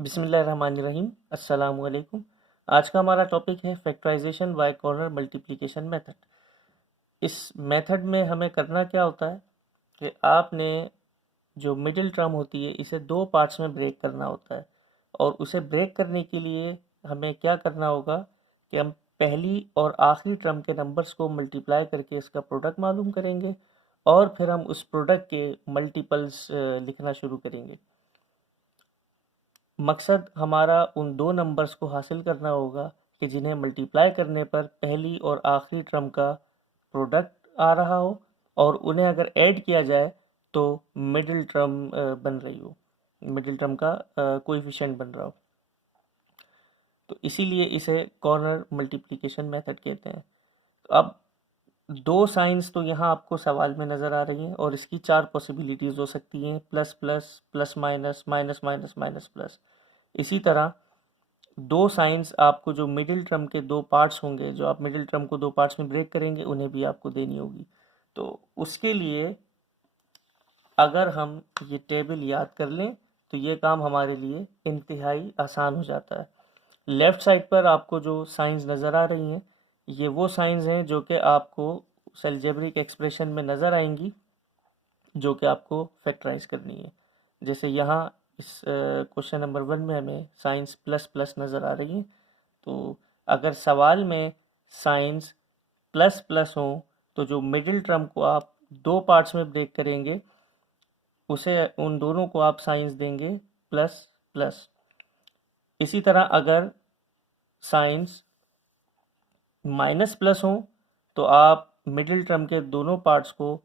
बिस्मिल्लाहिर्रहमानिर्रहीम। अस्सलामु अलैकुम। आज का हमारा टॉपिक है factorisation by corner multiplication method. इस मेथड में हमें करना क्या होता है कि आपने जो मिडिल टर्म होती है इसे दो पार्ट्स में ब्रेक करना होता है, और उसे ब्रेक करने के लिए हमें क्या करना होगा कि हम पहली और आखिरी टर्म के नंबर्स को मल्टीप्लाई करके इसका प्रोडक्ट मालूम करेंगे, और फिर हम उस प्रोडक्ट के मल्टीपल्स लिखना शुरू करेंगे। मकसद हमारा उन दो नंबर्स को हासिल करना होगा कि जिन्हें मल्टीप्लाई करने पर पहली और आखिरी टर्म का प्रोडक्ट आ रहा हो, और उन्हें अगर ऐड किया जाए तो मिडिल टर्म बन रही हो, मिडिल टर्म का कोएफिशिएंट बन रहा हो। तो इसीलिए इसे कॉर्नर मल्टीप्लिकेशन मेथड कहते हैं। तो अब दो साइंस तो यहाँ आपको सवाल में नज़र आ रही हैं, और इसकी चार पॉसिबिलिटीज़ हो सकती हैं: plus plus, plus minus, minus minus, minus plus. इसी तरह दो साइंस आपको जो मिडिल टर्म के दो पार्ट्स होंगे, जो आप मिडिल टर्म को दो पार्ट्स में ब्रेक करेंगे, उन्हें भी आपको देनी होगी। तो उसके लिए अगर हम ये टेबल याद कर लें तो ये काम हमारे लिए इंतहाई आसान हो जाता है। लेफ़्ट साइड पर आपको जो साइंस नज़र आ रही हैं, ये वो साइंस हैं जो कि आपको अलजेब्रिक एक्सप्रेशन में नज़र आएंगी, जो कि आपको फैक्टराइज करनी है। जैसे यहाँ इस क्वेश्चन नंबर 1 में हमें साइंस प्लस प्लस नज़र आ रही है। तो अगर सवाल में साइंस प्लस प्लस हो तो जो मिडिल टर्म को आप दो पार्ट्स में ब्रेक करेंगे, उसे उन दोनों को आप साइंस देंगे प्लस प्लस। इसी तरह अगर साइंस माइनस प्लस हो तो आप मिडिल टर्म के दोनों पार्ट्स को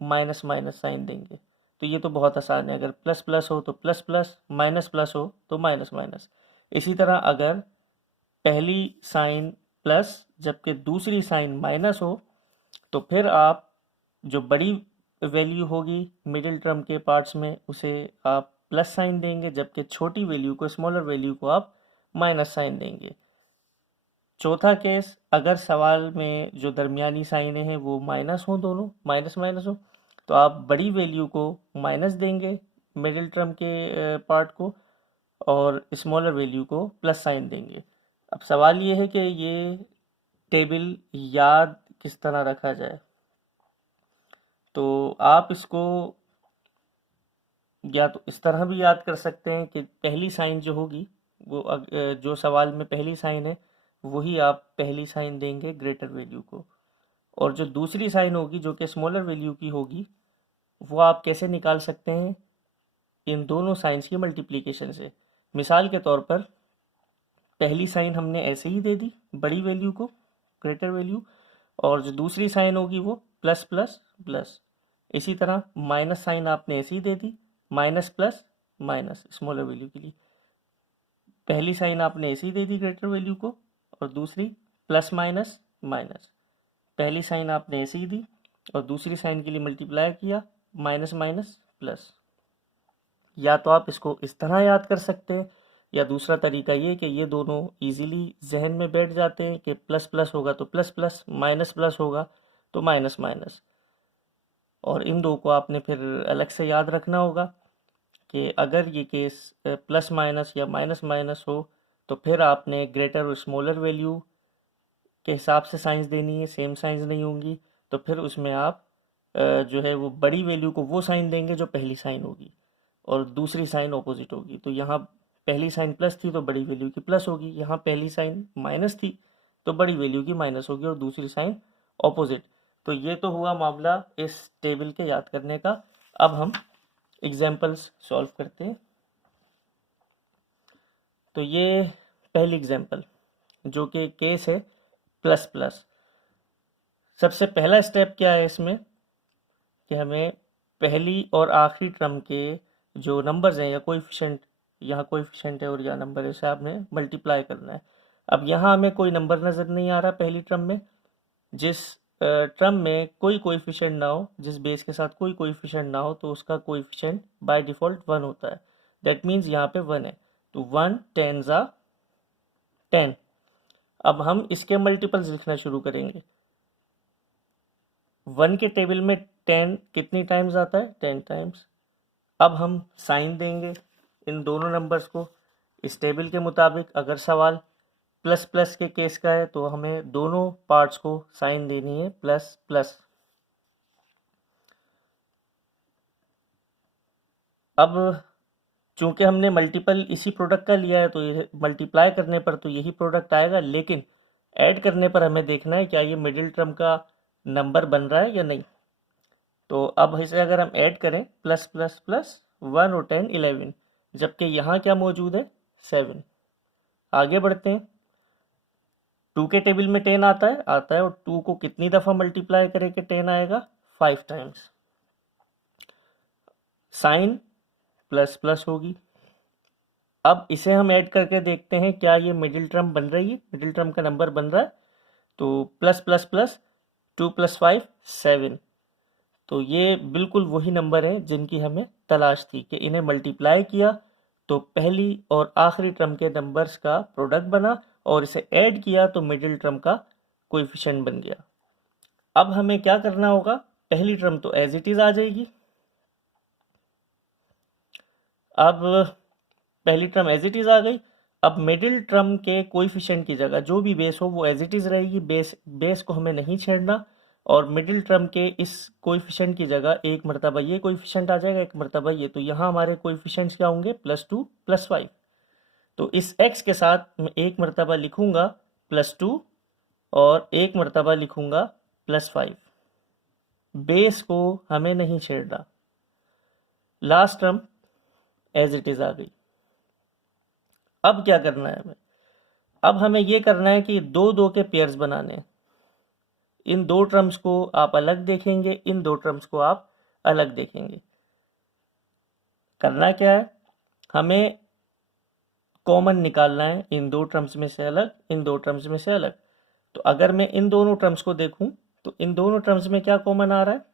माइनस माइनस साइन देंगे। तो ये तो बहुत आसान है। अगर प्लस प्लस हो तो प्लस प्लस, माइनस प्लस हो तो माइनस माइनस। इसी तरह अगर पहली साइन प्लस जबकि दूसरी साइन माइनस हो तो फिर आप जो बड़ी वैल्यू होगी मिडिल टर्म के पार्ट्स में उसे आप प्लस साइन देंगे, जबकि छोटी वैल्यू को, स्मॉलर वैल्यू को आप माइनस साइन देंगे। चौथा केस, अगर सवाल में जो दरमियानी साइनें हैं वो माइनस हो, दोनों माइनस माइनस हो, तो आप बड़ी वैल्यू को माइनस देंगे मिडिल टर्म के पार्ट को, और स्मॉलर वैल्यू को प्लस साइन देंगे। अब सवाल ये है कि ये टेबल याद किस तरह रखा जाए। तो आप इसको या तो इस तरह भी याद कर सकते हैं कि पहली साइन जो होगी वो जो सवाल में पहली साइन है वही आप पहली साइन देंगे ग्रेटर वैल्यू को, और जो दूसरी साइन होगी जो कि स्मॉलर वैल्यू की होगी वो आप कैसे निकाल सकते हैं, इन दोनों साइंस की मल्टीप्लिकेशन से। मिसाल के तौर पर पहली साइन हमने ऐसे ही दे दी बड़ी वैल्यू को, ग्रेटर वैल्यू, और जो दूसरी साइन होगी वो प्लस प्लस प्लस। इसी तरह माइनस साइन आपने ऐसे ही दे दी, minus plus minus smaller value के लिए। पहली साइन आपने ऐसे ही दे दी ग्रेटर वैल्यू को, और दूसरी प्लस माइनस माइनस। पहली साइन आपने ऐसे ही दी और दूसरी साइन के लिए मल्टीप्लाई किया, माइनस माइनस प्लस। या तो आप इसको इस तरह याद कर सकते हैं, या दूसरा तरीका ये कि ये दोनों इजीली जहन में बैठ जाते हैं कि प्लस प्लस होगा तो प्लस प्लस, माइनस प्लस होगा तो माइनस माइनस, और इन दो को आपने फिर अलग से याद रखना होगा कि अगर ये केस प्लस माइनस या माइनस माइनस हो तो फिर आपने ग्रेटर और स्मॉलर वैल्यू के हिसाब से साइंस देनी है, सेम साइंस नहीं होंगी। तो फिर उसमें आप जो है वो बड़ी वैल्यू को वो साइन देंगे जो पहली साइन होगी, और दूसरी साइन ऑपोजिट होगी। तो यहाँ पहली साइन प्लस थी तो बड़ी वैल्यू की प्लस होगी, यहाँ पहली साइन माइनस थी तो बड़ी वैल्यू की माइनस होगी, और दूसरी साइन ऑपोजिट। तो ये तो हुआ मामला इस टेबल के याद करने का। अब हम एग्जाम्पल्स सॉल्व करते हैं। तो ये पहली एग्जाम्पल जो कि केस है प्लस प्लस। सबसे पहला स्टेप क्या है इसमें कि हमें पहली और आखिरी टर्म के जो नंबर्स हैं या कोएफिशिएंट, यहाँ कोएफिशिएंट है और यहाँ नंबर है, इसे आपने मल्टीप्लाई करना है। अब यहाँ हमें कोई नंबर नज़र नहीं आ रहा पहली टर्म में। जिस टर्म में कोई कोएफिशिएंट ना हो, जिस बेस के साथ कोई कोएफिशिएंट ना हो, तो उसका कोएफिशिएंट बाय डिफ़ॉल्ट 1 होता है। दैट मीन्स यहाँ पे 1 है, तो 1 10 ज़ा 10। अब हम इसके मल्टीपल्स लिखना शुरू करेंगे। 1 के टेबल में 10 कितनी टाइम्स आता है? 10 टाइम्स। अब हम साइन देंगे इन दोनों नंबर्स को। इस टेबल के मुताबिक अगर सवाल प्लस प्लस के केस का है तो हमें दोनों पार्ट्स को साइन देनी है प्लस प्लस। अब चूंकि हमने मल्टीपल इसी प्रोडक्ट का लिया है तो ये मल्टीप्लाई करने पर तो यही प्रोडक्ट आएगा, लेकिन ऐड करने पर हमें देखना है क्या ये मिडिल टर्म का नंबर बन रहा है या नहीं। तो अब इसे अगर हम ऐड करें प्लस प्लस प्लस 1 और 10 11, जबकि यहाँ क्या मौजूद है 7। आगे बढ़ते हैं। 2 के टेबल में 10 आता है और 2 को कितनी दफ़ा मल्टीप्लाई करें कि 10 आएगा 5 टाइम्स। साइन प्लस प्लस होगी। अब इसे हम ऐड करके देखते हैं क्या ये मिडिल टर्म बन रही है, मिडिल टर्म का नंबर बन रहा है। तो प्लस प्लस प्लस 2 + 5 7। तो ये बिल्कुल वही नंबर हैं जिनकी हमें तलाश थी कि इन्हें मल्टीप्लाई किया तो पहली और आखिरी टर्म के नंबर्स का प्रोडक्ट बना और इसे ऐड किया तो मिडिल टर्म का कोएफिशिएंट बन गया। अब हमें क्या करना होगा, पहली टर्म तो एज इट इज़ आ जाएगी। अब पहली टर्म एज इट इज़ आ गई। अब मिडिल टर्म के कोएफिशिएंट की जगह जो भी बेस हो वो एज इट इज़ रहेगी, बेस को हमें नहीं छेड़ना। और मिडिल टर्म के इस कोएफिशिएंट की जगह एक मरतबा ये कोएफिशिएंट आ जाएगा, एक मरतबा ये। तो यहाँ हमारे कोएफिशिएंट्स क्या होंगे +2 +5। तो इस x के साथ मैं एक मरतबा लिखूंगा +2 और एक मरतबा लिखूंगा +5। बेस को हमें नहीं छेड़ना। Last term as it is आ गई। अब क्या करना है हमें, अब हमें ये करना है कि दो दो के पेयर्स बनाने हैं। इन दो टर्म्स को आप अलग देखेंगे, इन दो टर्म्स को आप अलग देखेंगे। करना क्या है, हमें कॉमन निकालना है इन दो टर्म्स में से अलग, इन दो टर्म्स में से अलग। तो अगर मैं इन दोनों टर्म्स को देखूं तो इन दोनों टर्म्स में क्या कॉमन आ रहा है,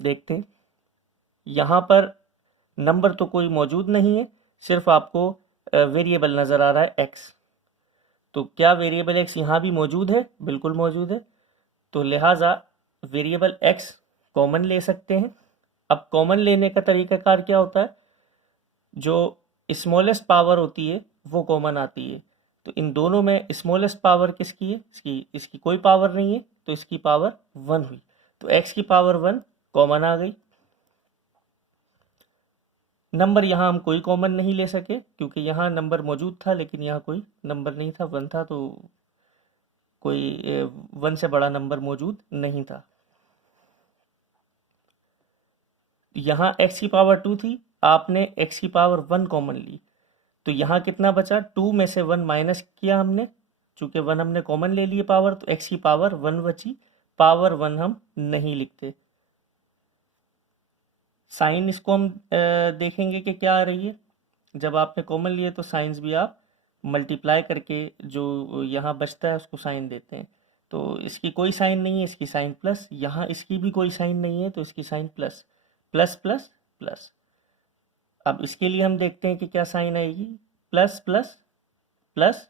देखते हैं। यहाँ पर नंबर तो कोई मौजूद नहीं है, सिर्फ आपको वेरिएबल नज़र आ रहा है x। तो क्या वेरिएबल x यहाँ भी मौजूद है, बिल्कुल मौजूद है। तो लिहाजा वेरिएबल x कॉमन ले सकते हैं। अब कॉमन लेने का तरीकाकार क्या होता है, जो स्मॉलेस्ट पावर होती है वो कॉमन आती है। तो इन दोनों में स्मॉलेस्ट पावर किसकी है, इसकी कोई पावर नहीं है, तो इसकी पावर 1 हुई। तो x की पावर 1 कॉमन आ गई। नंबर यहाँ हम कोई कॉमन नहीं ले सके क्योंकि यहाँ नंबर मौजूद था लेकिन यहाँ कोई नंबर नहीं था, 1 था, तो कोई 1 से बड़ा नंबर मौजूद नहीं था। यहाँ x की पावर 2 थी, आपने x की पावर 1 कॉमन ली, तो यहाँ कितना बचा, 2 में से 1 माइनस किया हमने, चूंकि 1 हमने कॉमन ले लिए पावर, तो x की पावर 1 बची। पावर 1 हम नहीं लिखते। साइन इसको हम देखेंगे कि क्या आ रही है। जब आपने कॉमन लिए तो साइंस भी आप मल्टीप्लाई करके जो यहाँ बचता है उसको साइन देते हैं। तो इसकी कोई साइन नहीं है, इसकी साइन प्लस, यहाँ इसकी भी कोई साइन नहीं है तो इसकी sign plus, plus plus plus. अब इसके लिए हम देखते हैं कि क्या साइन आएगी, प्लस प्लस प्लस।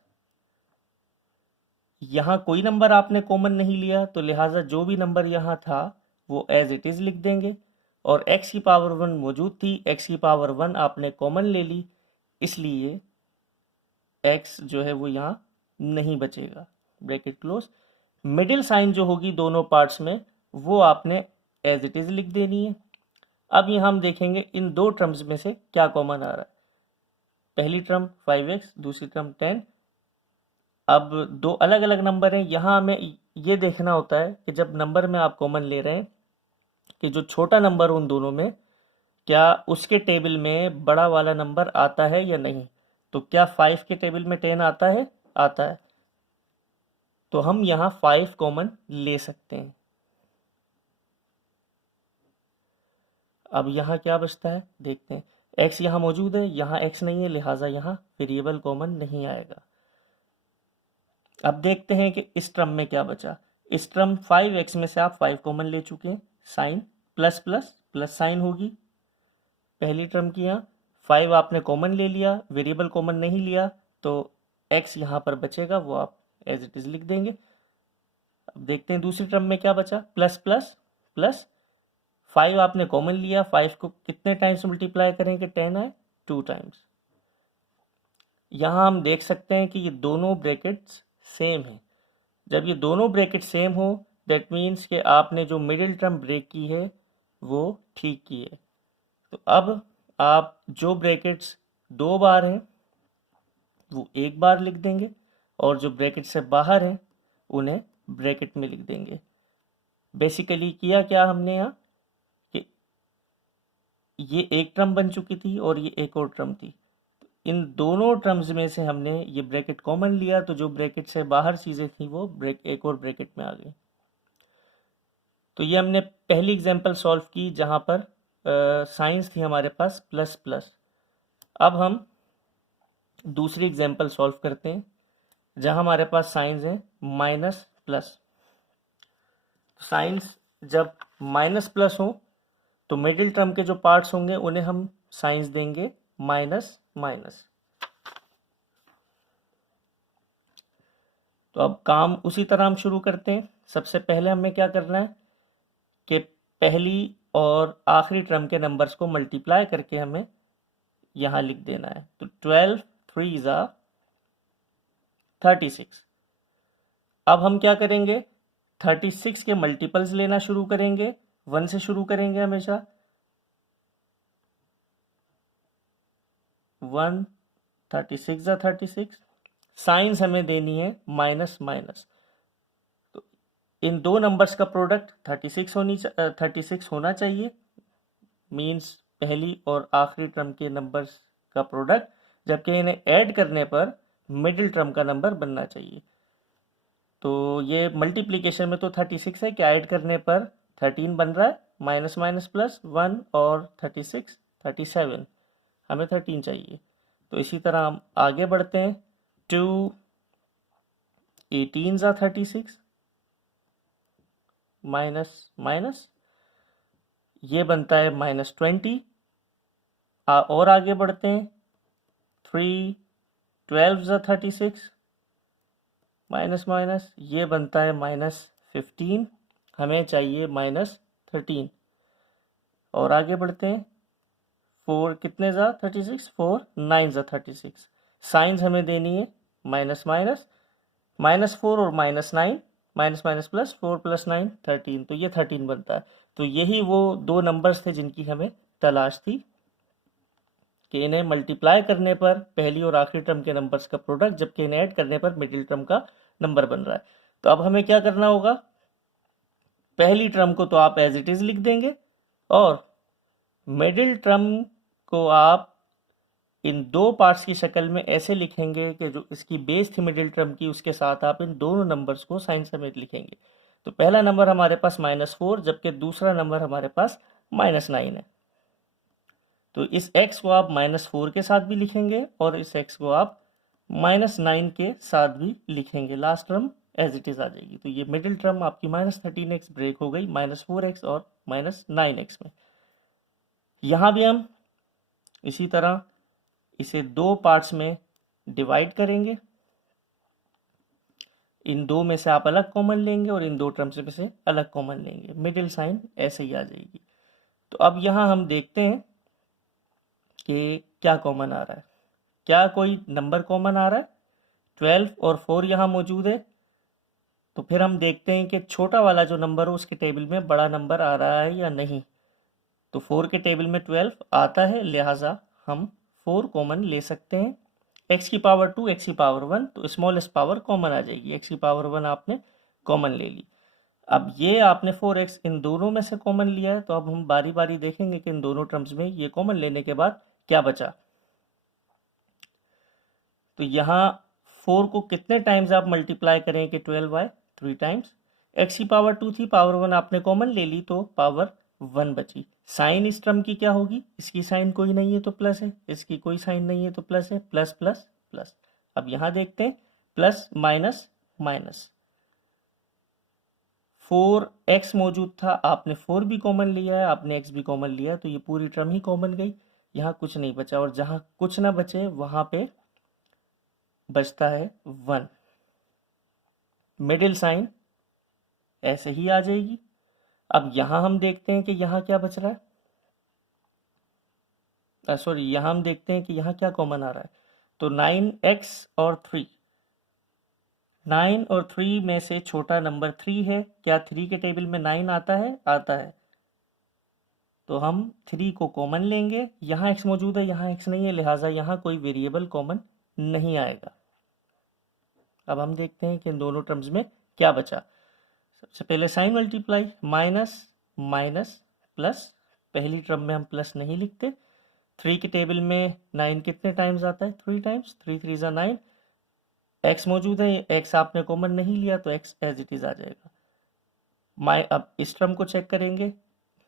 यहाँ कोई नंबर आपने कॉमन नहीं लिया तो लिहाजा जो भी नंबर यहाँ था वो एज इट इज़ लिख देंगे। और x की पावर 1 मौजूद थी, x की पावर 1 आपने कॉमन ले ली, इसलिए x जो है वो यहाँ नहीं बचेगा, ब्रैकेट क्लोज। मिडिल साइन जो होगी दोनों पार्ट्स में वो आपने एज इट इज़ लिख देनी है। अब यहाँ हम देखेंगे इन दो टर्म्स में से क्या कॉमन आ रहा है। पहली टर्म 5x, दूसरी टर्म 10। अब दो अलग अलग नंबर हैं, यहाँ हमें ये देखना होता है कि जब नंबर में आप कॉमन ले रहे हैं कि जो छोटा नंबर उन दोनों में क्या उसके टेबल में बड़ा वाला नंबर आता है या नहीं। तो क्या 5 के टेबल में 10 आता है, आता है, तो हम यहाँ 5 कॉमन ले सकते हैं। अब यहाँ क्या बचता है देखते हैं, x यहाँ मौजूद है, यहाँ x नहीं है, लिहाजा यहाँ वेरिएबल कॉमन नहीं आएगा। अब देखते हैं कि इस टर्म में क्या बचा। इस टर्म 5x में से आप 5 कॉमन ले चुके हैं, sign plus plus plus sign होगी पहली टर्म की। यहाँ 5 आपने कॉमन ले लिया, वेरिएबल कॉमन नहीं लिया, तो x यहाँ पर बचेगा, वो आप एज इट इज़ लिख देंगे। अब देखते हैं दूसरी टर्म में क्या बचा, प्लस प्लस प्लस। 5 आपने कॉमन लिया, 5 को कितने टाइम्स मल्टीप्लाई करेंगे 10 आए, 2 टाइम्स। यहाँ हम देख सकते हैं कि ये दोनों ब्रैकेट्स सेम हैं। जब ये दोनों ब्रैकेट सेम हो दैट मीन्स कि आपने जो मिडिल टर्म ब्रेक की है वो ठीक की है। तो अब आप जो ब्रैकेट्स 2 बार हैं वो 1 बार लिख देंगे और जो ब्रैकेट से बाहर हैं उन्हें ब्रैकेट में लिख देंगे। बेसिकली किया क्या हमने यहाँ कि ये एक टर्म बन चुकी थी और ये एक और टर्म थी। इन दोनों टर्म्स में से हमने ये ब्रैकेट कॉमन लिया, तो जो ब्रैकेट से बाहर चीज़ें थी वो एक और ब्रैकेट में आ गई। तो ये हमने पहली एग्जांपल सॉल्व की जहाँ पर साइंस थी हमारे पास प्लस प्लस। अब हम दूसरी एग्जांपल सॉल्व करते हैं जहाँ हमारे पास साइंस है माइनस प्लस। साइंस जब माइनस प्लस हो तो मिडिल टर्म के जो पार्ट्स होंगे उन्हें हम साइंस देंगे माइनस माइनस। तो अब काम उसी तरह हम शुरू करते हैं। सबसे पहले हमें क्या करना है कि पहली और आखिरी टर्म के नंबर्स को मल्टीप्लाई करके हमें यहाँ लिख देना है। तो 12 3 ज़ा 36। अब हम क्या करेंगे 36 के मल्टीपल्स लेना शुरू करेंगे। 1 से शुरू करेंगे हमेशा। 1 36 ज़ा 36। साइंस हमें देनी है माइनस माइनस। तो इन दो नंबर्स का प्रोडक्ट 36 होना चाहिए। मीन्स पहली और आखिरी टर्म के नंबर्स का प्रोडक्ट, जबकि इन्हें ऐड करने पर मिडिल टर्म का नंबर बनना चाहिए। तो ये मल्टीप्लिकेशन में तो 36 है, क्या ऐड करने पर 13 बन रहा है। माइनस माइनस प्लस 1 और 36 37, हमें 13 चाहिए। तो इसी तरह हम आगे बढ़ते हैं। 2 18 ज़ा 36 माइनस माइनस ये बनता है -20। और आगे बढ़ते हैं। 3 12 ज़ा 36 माइनस माइनस ये बनता है -15। हमें चाहिए -13। और आगे बढ़ते हैं। 4 कितने ज़ा 36 4 9 ज़ा 36। साइंस हमें देनी है माइनस माइनस -4 और -9 माइनस माइनस प्लस 4 + 9 13। तो ये 13 बनता है। तो यही वो दो नंबर्स थे जिनकी हमें तलाश थी कि इन्हें मल्टीप्लाई करने पर पहली और आखिरी टर्म के नंबर्स का प्रोडक्ट, जबकि इन्हें ऐड करने पर मिडिल टर्म का नंबर बन रहा है। तो अब हमें क्या करना होगा, पहली टर्म को तो आप एज इट इज लिख देंगे और मिडिल टर्म को आप इन दो पार्ट्स की शक्ल में ऐसे लिखेंगे कि जो इसकी बेस थी मिडिल टर्म की उसके साथ आप इन दोनों नंबर्स को साइन समेत लिखेंगे। तो पहला नंबर हमारे पास -4, जबकि दूसरा नंबर हमारे पास -9 है। तो इस x को आप -4 के साथ भी लिखेंगे और इस x को आप -9 के साथ भी लिखेंगे। Last term as it is आ जाएगी। तो ये मिडिल टर्म आपकी -13x ब्रेक हो गई -4x और -9x में। यहाँ भी हम इसी तरह इसे दो पार्ट्स में डिवाइड करेंगे। इन दो में से आप अलग कॉमन लेंगे और इन दो टर्म्स में से अलग कॉमन लेंगे। मिडिल साइन ऐसे ही आ जाएगी। तो अब यहाँ हम देखते हैं कि क्या कॉमन आ रहा है। क्या कोई नंबर कॉमन आ रहा है। 12 और 4 यहाँ मौजूद है। तो फिर हम देखते हैं कि छोटा वाला जो नंबर हो उसके टेबल में बड़ा नंबर आ रहा है या नहीं। तो 4 के टेबल में 12 आता है, लिहाजा हम 4 कॉमन ले सकते हैं। x की पावर 2 x की पावर 1, तो स्मॉलेस्ट पावर कॉमन आ जाएगी। x की पावर 1 आपने कॉमन ले ली। अब ये आपने 4x इन दोनों में से कॉमन लिया है। तो अब हम बारी बारी देखेंगे कि इन दोनों टर्म्स में ये कॉमन लेने के बाद क्या बचा। तो यहाँ 4 को कितने टाइम्स आप मल्टीप्लाई करें कि 12 बाय 3 टाइम्स। x की पावर 2 थी, पावर 1 आपने कॉमन ले ली तो पावर 1 बची। साइन इस टर्म की क्या होगी, इसकी साइन कोई नहीं है तो प्लस है, इसकी कोई साइन नहीं है तो प्लस है, प्लस प्लस प्लस। अब यहाँ देखते हैं प्लस माइनस माइनस। 4x मौजूद था, आपने 4 भी कॉमन लिया है, आपने x भी कॉमन लिया है, तो ये पूरी टर्म ही कॉमन गई। यहाँ कुछ नहीं बचा और जहाँ कुछ ना बचे वहाँ पे बचता है 1। मिडिल साइन ऐसे ही आ जाएगी। अब यहाँ हम देखते हैं कि यहाँ क्या बच रहा है। सॉरी, यहाँ हम देखते हैं कि यहाँ क्या कॉमन आ रहा है। तो 9x और 3, 9 और 3 में से छोटा नंबर 3 है। क्या 3 के टेबल में 9 आता है? आता है। तो हम 3 को कॉमन लेंगे। यहाँ x मौजूद है, यहाँ x नहीं है, लिहाजा यहाँ कोई वेरिएबल कॉमन नहीं आएगा। अब हम देखते हैं कि इन दोनों टर्म्स में क्या बचा। सबसे पहले sign multiply, minus minus plus, पहली टर्म में हम प्लस नहीं लिखते। 3 के टेबल में 9 कितने टाइम्स आता है? 3 टाइम्स, 3 3 ज़ा 9। x मौजूद है, x आपने कॉमन नहीं लिया तो x एज इट इज आ जाएगा। अब इस टर्म को चेक करेंगे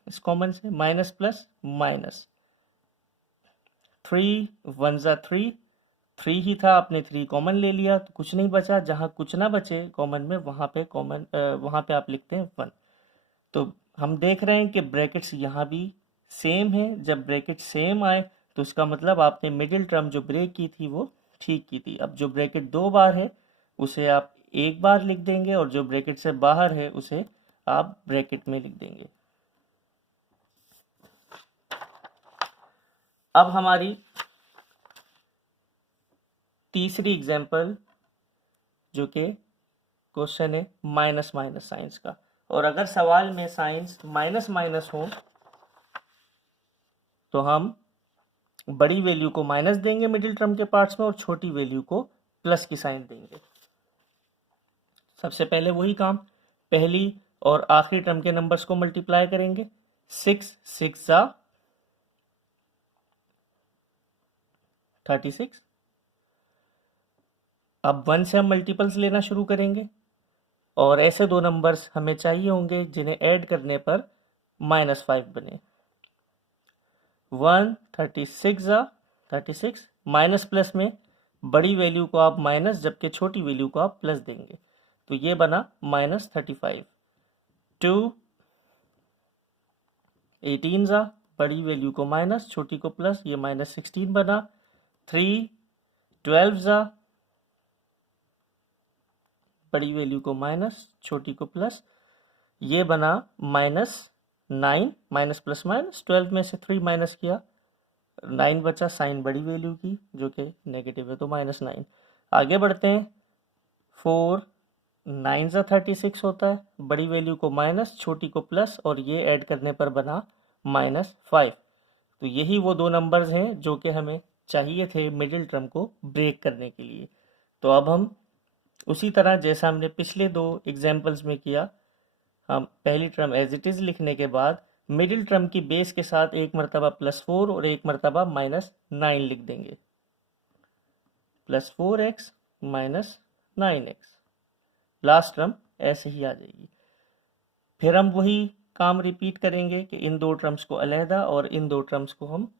इस कॉमन से, माइनस प्लस माइनस, 3 1 ज़ा 3, 3 ही था, आपने 3 कॉमन ले लिया तो कुछ नहीं बचा। जहाँ कुछ ना बचे कॉमन में वहाँ पे आप लिखते हैं 1। तो हम देख रहे हैं कि ब्रैकेट्स यहाँ भी सेम है। जब ब्रैकेट सेम आए तो उसका मतलब आपने मिडिल टर्म जो ब्रेक की थी वो ठीक की थी। अब जो ब्रैकेट 2 बार है उसे आप एक बार लिख देंगे और जो ब्रैकेट से बाहर है उसे आप ब्रैकेट में लिख देंगे। अब हमारी तीसरी एग्जाम्पल जो कि क्वेश्चन है माइनस माइनस साइंस का। और अगर सवाल में साइंस माइनस माइनस हो तो हम बड़ी वैल्यू को माइनस देंगे मिडिल टर्म के पार्ट्स में और छोटी वैल्यू को प्लस की साइन देंगे। सबसे पहले वही काम, पहली और आखिरी टर्म के नंबर्स को मल्टीप्लाई करेंगे। 6 6 ज़ा 36। अब 1 से हम मल्टीपल्स लेना शुरू करेंगे और ऐसे दो नंबर्स हमें चाहिए होंगे जिन्हें ऐड करने पर -5 बने। 1 36 ज़ा 36, माइनस प्लस में बड़ी वैल्यू को आप माइनस जबकि छोटी वैल्यू को आप प्लस देंगे तो ये बना -35। 2 18 ज़ा, बड़ी वैल्यू को माइनस छोटी को प्लस, ये -16 बना। 3 12 ज़ा, बड़ी वैल्यू को माइनस छोटी को प्लस, ये बना -9। माइनस प्लस माइनस, 12 में से 3 माइनस किया, 9 बचा, साइन बड़ी वैल्यू की जो कि नेगेटिव है तो -9। आगे बढ़ते हैं। 4 9 ज़ा 36 होता है, बड़ी वैल्यू को माइनस छोटी को प्लस और ये ऐड करने पर बना -5। तो यही वो दो नंबर्स हैं जो कि हमें चाहिए थे मिडिल टर्म को ब्रेक करने के लिए। तो अब हम उसी तरह जैसा हमने पिछले दो एग्जाम्पल्स में किया, हम पहली टर्म एज इट इज़ लिखने के बाद मिडिल टर्म की बेस के साथ एक मरतबा +4 और एक मरतबा -9 लिख देंगे। +4x -9x, लास्ट टर्म ऐसे ही आ जाएगी। फिर हम वही काम रिपीट करेंगे कि इन दो टर्म्स को अलहदा और इन दो टर्म्स को हम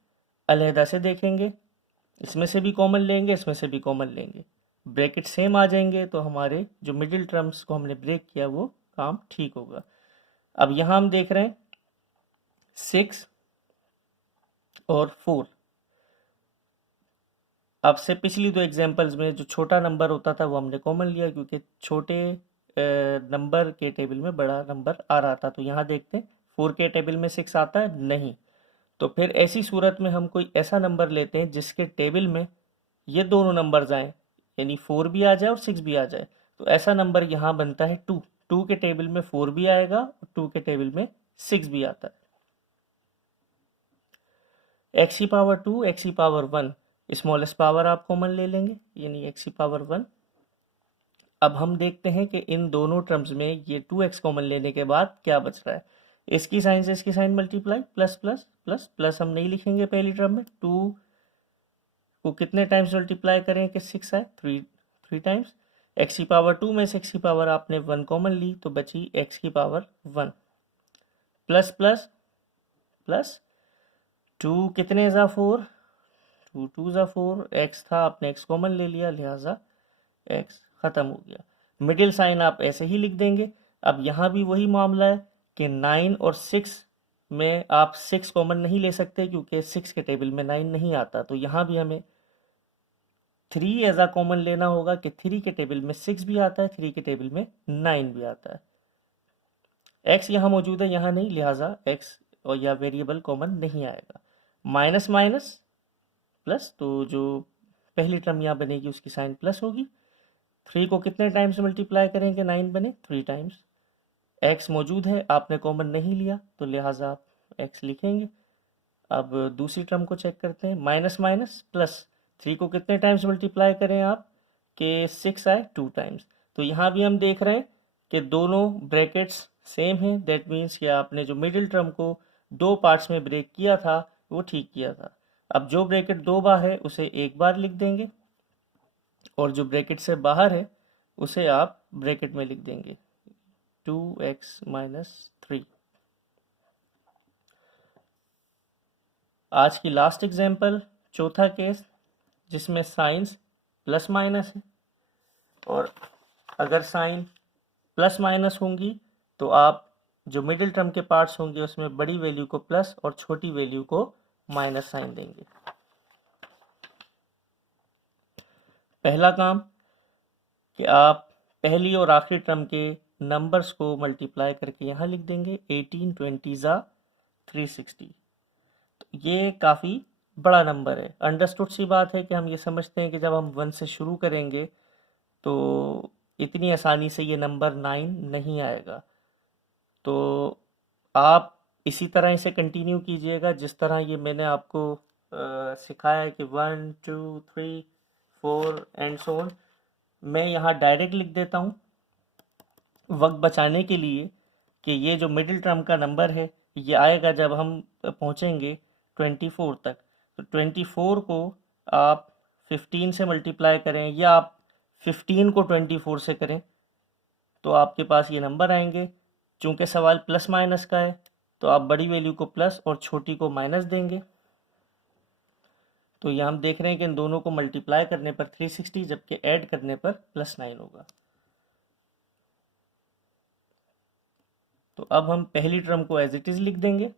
अलहदा से देखेंगे। इसमें से भी कॉमन लेंगे, इसमें से भी कॉमन लेंगे, ब्रैकेट सेम आ जाएंगे तो हमारे जो मिडिल टर्म्स को हमने ब्रेक किया वो काम ठीक होगा। अब यहाँ हम देख रहे हैं 6 और 4। अब से पिछली दो एग्जांपल्स में जो छोटा नंबर होता था वो हमने कॉमन लिया क्योंकि छोटे नंबर के टेबल में बड़ा नंबर आ रहा था। तो यहाँ देखते हैं 4 के टेबल में 6 आता है? नहीं। तो फिर ऐसी सूरत में हम कोई ऐसा नंबर लेते हैं जिसके टेबल में ये दोनों नंबर्स आए, यानी 4 भी आ जाए और 6 भी आ जाए। तो ऐसा नंबर यहाँ बनता है 2। 2 के टेबल में 4 भी आएगा और 2 के टेबल में 6 भी आता है। x की पावर 2, x की पावर 1, स्मॉलेस्ट पावर आप कॉमन ले लेंगे यानी x की पावर 1। अब हम देखते हैं कि इन दोनों टर्म्स में ये 2x कॉमन लेने के बाद क्या बच रहा है। इसकी साइन से इसकी sign multiply, plus plus plus plus हम नहीं लिखेंगे पहली टर्म में। 2 को कितने टाइम्स मल्टीप्लाई करें कि 6 आए? 3 टाइम्स। x की पावर 2 में से x की पावर आपने 1 कॉमन ली तो बची x की पावर 1, प्लस प्लस प्लस 2 कितने ज़ा 4, 2 2 ज़ा 4, x था आपने x कॉमन ले लिया लिहाजा x ख़त्म हो गया। मिडिल साइन आप ऐसे ही लिख देंगे। अब यहाँ भी वही मामला है कि 9 और 6 में आप 6 कॉमन नहीं ले सकते क्योंकि 6 के टेबल में 9 नहीं आता। तो यहाँ भी हमें 3 एज अ कॉमन लेना होगा कि 3 के टेबल में 6 भी आता है, 3 के टेबल में 9 भी आता है। x यहाँ मौजूद है, यहाँ नहीं, लिहाजा x और या वेरिएबल कॉमन नहीं आएगा। माइनस माइनस प्लस, तो जो पहली टर्म यहाँ बनेगी उसकी साइन प्लस होगी। 3 को कितने टाइम्स मल्टीप्लाई करेंगे 9 बने 3 टाइम्स। x मौजूद है, आपने कॉमन नहीं लिया तो लिहाजा आप x लिखेंगे। अब दूसरी टर्म को चेक करते हैं, माइनस माइनस प्लस। 3 को कितने टाइम्स मल्टीप्लाई करें आप कि 6 आए 2 टाइम्स। तो यहाँ भी हम देख रहे हैं कि दोनों ब्रैकेट्स सेम हैं। दैट मीन्स कि आपने जो मिडिल टर्म को 2 पार्ट्स में ब्रेक किया था वो ठीक किया था। अब जो ब्रैकेट 2 बार है उसे एक बार लिख देंगे और जो ब्रैकेट से बाहर है उसे आप ब्रैकेट में लिख देंगे 2x - 3। आज की लास्ट एग्जाम्पल, चौथा केस, जिसमें साइंस प्लस माइनस है और अगर साइन प्लस माइनस होंगी तो आप जो मिडिल टर्म के पार्ट्स होंगे उसमें बड़ी वैल्यू को प्लस और छोटी वैल्यू को माइनस साइन देंगे। पहला काम कि आप पहली और आखिरी टर्म के नंबर्स को मल्टीप्लाई करके यहाँ लिख देंगे 18 20 360। तो ये काफ़ी बड़ा नंबर है। अंडरस्टूड सी बात है कि हम ये समझते हैं कि जब हम 1 से शुरू करेंगे तो इतनी आसानी से ये नंबर 9 नहीं आएगा। तो आप इसी तरह इसे कंटिन्यू कीजिएगा जिस तरह ये मैंने आपको सिखाया है कि 1 2 3 4 एंड सो ऑन। मैं यहाँ डायरेक्ट लिख देता हूँ वक्त बचाने के लिए कि ये जो मिडिल टर्म का नंबर है ये आएगा जब हम पहुँचेंगे 24 तक। तो 24 को आप 15 से मल्टीप्लाई करें या आप 15 को 24 से करें तो आपके पास ये नंबर आएंगे। चूंकि सवाल प्लस माइनस का है तो आप बड़ी वैल्यू को प्लस और छोटी को माइनस देंगे। तो यहाँ हम देख रहे हैं कि इन दोनों को मल्टीप्लाई करने पर 360 जबकि ऐड करने पर +9 होगा। तो अब हम पहली टर्म को एज इट इज लिख देंगे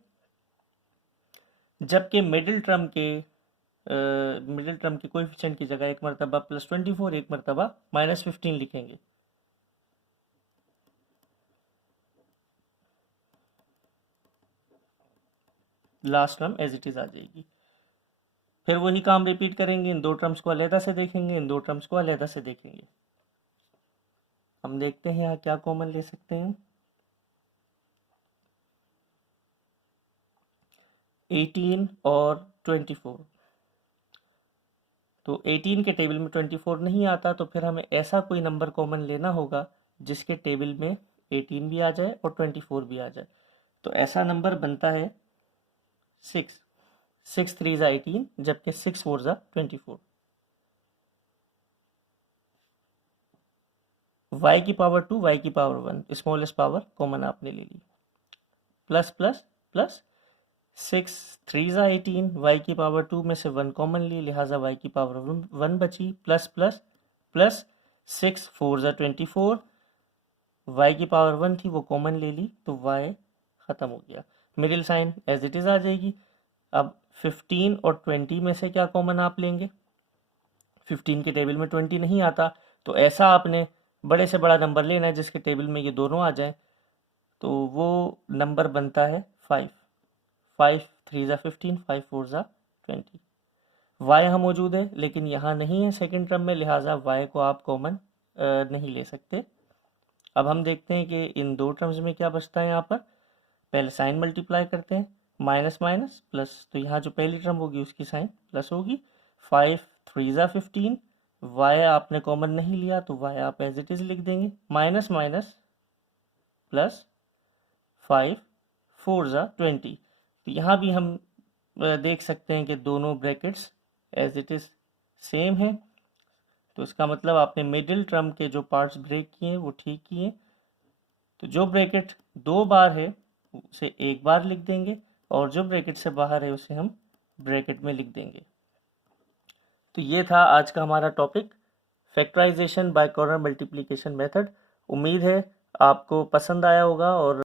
जबकि मिडिल टर्म के कोएफिशिएंट की जगह एक मरतबा +24 एक मरतबा -15 लिखेंगे। Last term as it is आ जाएगी। फिर वही काम रिपीट करेंगे, इन दो टर्म्स को अलहदा से देखेंगे, इन दो टर्म्स को अलहदा से देखेंगे। हम देखते हैं यहाँ क्या कॉमन ले सकते हैं। 18 और 24। तो 18 के टेबल में 24 नहीं आता तो फिर हमें ऐसा कोई नंबर कॉमन लेना होगा जिसके टेबल में 18 भी आ जाए और 24 भी आ जाए। तो ऐसा नंबर बनता है 6 3 ज़ा 18 जबकि 6 4 ज़ा 24। y की पावर 2 y की पावर 1 स्मॉलेस्ट पावर कॉमन आपने ले ली, प्लस प्लस प्लस 6 3 ज़ा 18 y की पावर 2 में से 1 कॉमन ली लिहाजा y की पावर 1 बची, प्लस प्लस प्लस 6 4 ज़ा 24 y की पावर 1 थी वो कॉमन ले ली तो y ख़त्म हो गया। Middle sign as it is आ जाएगी। अब 15 और 20 में से क्या कॉमन आप लेंगे। 15 के टेबल में 20 नहीं आता तो ऐसा आपने बड़े से बड़ा नंबर लेना है जिसके टेबल में ये दोनों आ जाए। तो वो नंबर बनता है 5 5 3 ज़ा 15 5 4 ज़ा 20। y यहाँ मौजूद है लेकिन यहाँ नहीं है सेकंड टर्म में, लिहाजा y को आप कॉमन नहीं ले सकते। अब हम देखते हैं कि इन दो टर्म्स में क्या बचता है। यहाँ पर पहले साइन मल्टीप्लाई करते हैं, माइनस माइनस प्लस, तो यहाँ जो पहली टर्म होगी उसकी साइन प्लस होगी। 5 3 ज़ा 15 y आपने कॉमन नहीं लिया तो y आप एज इट इज़ लिख देंगे, माइनस माइनस प्लस 5 4 ज़ा 20। तो यहाँ भी हम देख सकते हैं कि दोनों brackets as it is same है। तो इसका मतलब आपने मिडिल टर्म के जो पार्ट्स ब्रेक किए हैं वो ठीक किए। तो जो ब्रैकेट 2 बार है उसे एक बार लिख देंगे और जो ब्रैकेट से बाहर है उसे हम ब्रैकेट में लिख देंगे। तो ये था आज का हमारा topic, factorisation by corner multiplication method. उम्मीद है आपको पसंद आया होगा और